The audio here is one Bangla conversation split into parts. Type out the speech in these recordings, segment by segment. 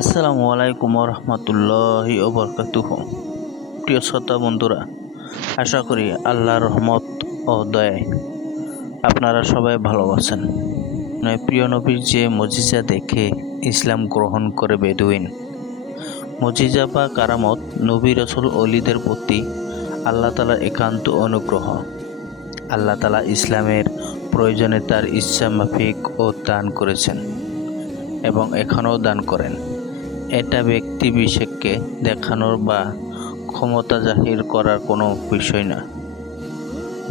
আসসালামু আলাইকুম রহমতুল্লাহি ওবরকাতুহু। প্রিয় শ্রোতা বন্ধুরা, আশা করি আল্লাহর রহমত ও দয়ায় আপনারা সবাই ভালো আছেন। প্রিয় নবীর যে মজিজা দেখে ইসলাম গ্রহণ করে বেদুইন। মজিজা বা কারামত নবী রাসূল ওলিদের প্রতি আল্লাহ তাআলার একান্ত অনুগ্রহ। আল্লাহ তাআলা ইসলামের প্রয়োজনে তার ইচ্ছা মাফিক ও দান করেছেন এবং এখনও দান করেন। এটা ব্যক্তি বিশেষকে দেখানোর বা ক্ষমতা জাহির করার কোনো বিষয় না।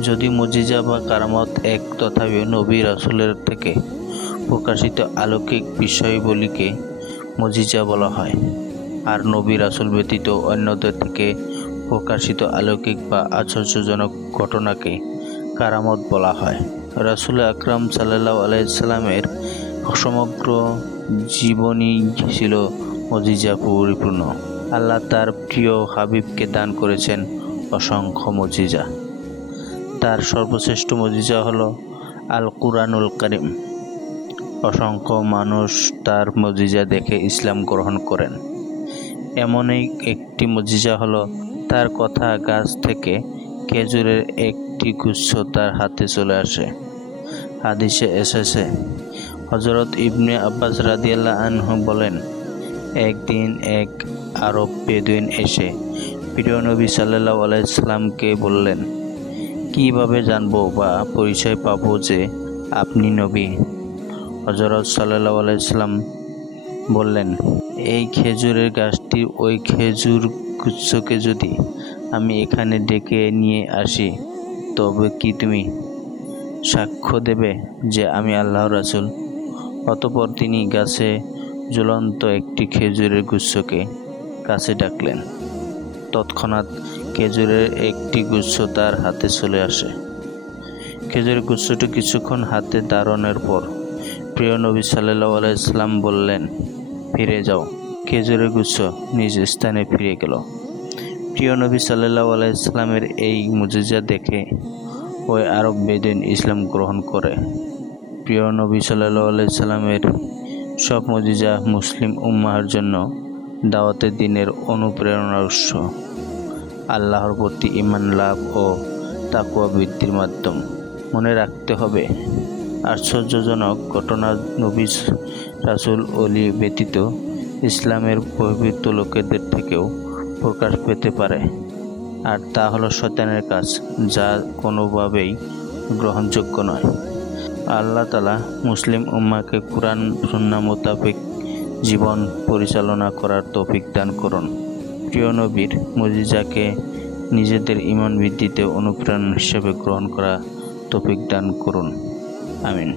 যদি মুজিজা বা কারামত এক তথাপি নবী রাসূলের থেকে প্রকাশিত অলৌকিক বিষয়গুলিকে মুজিজা বলা হয়, আর নবী রাসূল ব্যতীত অন্যদের থেকে প্রকাশিত অলৌকিক বা আশ্চর্যজনক ঘটনাকে কারামত বলা হয়। রাসূল আকরাম সাল্লাল্লাহু আলাইহি সাল্লামের সমগ্র জীবনী ছিল মজিজা পরিপূর্ণ। আল্লাহ তার প্রিয় হাবিবকে দান করেছেন অসংখ্য মজিজা। তার সর্বশ্রেষ্ঠ মজিজা হলো আল কুরআনুল কারীম। অসংখ্য মানুষ তার মজিজা দেখে ইসলাম গ্রহণ করেন। এমনই একটি মজিজা হলো তার কথা গাছ থেকে খেজুরের একটি গুচ্ছ তার হাতে চলে আসে। হাদিসে এসেছে, হযরত ইবনে আব্বাস রাদিয়াল্লাহু আনহু বলেন, একদিন এক আরব বেদুইন এসে প্রিয় নবী সাল্লাল্লাহু আলাইহি সাল্লামকে বললেন, কিভাবে জানবো বা পরিচয় পাবো যে আপনি নবী? হযরত সাল্লাল্লাহু আলাইহি সাল্লাম বললেন, এই খেজুরের গাছটি ওই খেজুর গুচ্ছকে যদি আমি এখানে ডেকে নিয়ে আসি, তবে কি তুমি সাক্ষ্য দেবে যে আমি আল্লাহর রাসূল? অতঃপর তিনি গাছে ঝুলন্ত একটি খেজুরের গুচ্ছকে কাছে ডাকলেন। তৎক্ষণাৎ খেজুরের একটি গুচ্ছ তার হাতে চলে আসে। খেজুরের গুচ্ছটি কিছুক্ষণ হাতে ধারণের পর প্রিয় নবী সাল্লাল্লাহু আলাইহি সাল্লাম বললেন, ফিরে যাও। খেজুরের গুচ্ছ নিজ স্থানে ফিরে গেল। প্রিয় নবী সাল্লাল্লাহু আলাইহি সাল্লামের এই মুজিজা দেখে ওই আরব বেদুইন ইসলাম গ্রহণ করে। প্রিয় নবী সাল্লাল্লাহু আলাইহি সাল্লামের সব মুজিজা মুসলিম উম্মাহর জন্য দাওয়াতের দিনের অনুপ্রেরণার উৎস, আল্লাহর প্রতি ঈমান লাভ ও তাকওয়া বৃদ্ধির মাধ্যম। মনে রাখতে হবে, আশ্চর্যজনক ঘটনা নবী রাসূল ওলি ব্যতীত ইসলামের পবিত্র লোকেদের থেকেও প্রকাশ পেতে পারে, আর তা হলো শয়তানের কাজ, যা কোনোভাবেই গ্রহণযোগ্য নয়। আল্লাহ তাআলা মুসলিম উম্মাহকে কুরআন সুন্নাহ মোতাবেক জীবন পরিচালনা করার তৌফিক দান করুন। প্রিয় নবীর মুজিজাকে নিজেদের ঈমান বৃদ্ধিতে অনুপ্রেরণা হিসেবে গ্রহণ করা তৌফিক দান করুন। আমিন।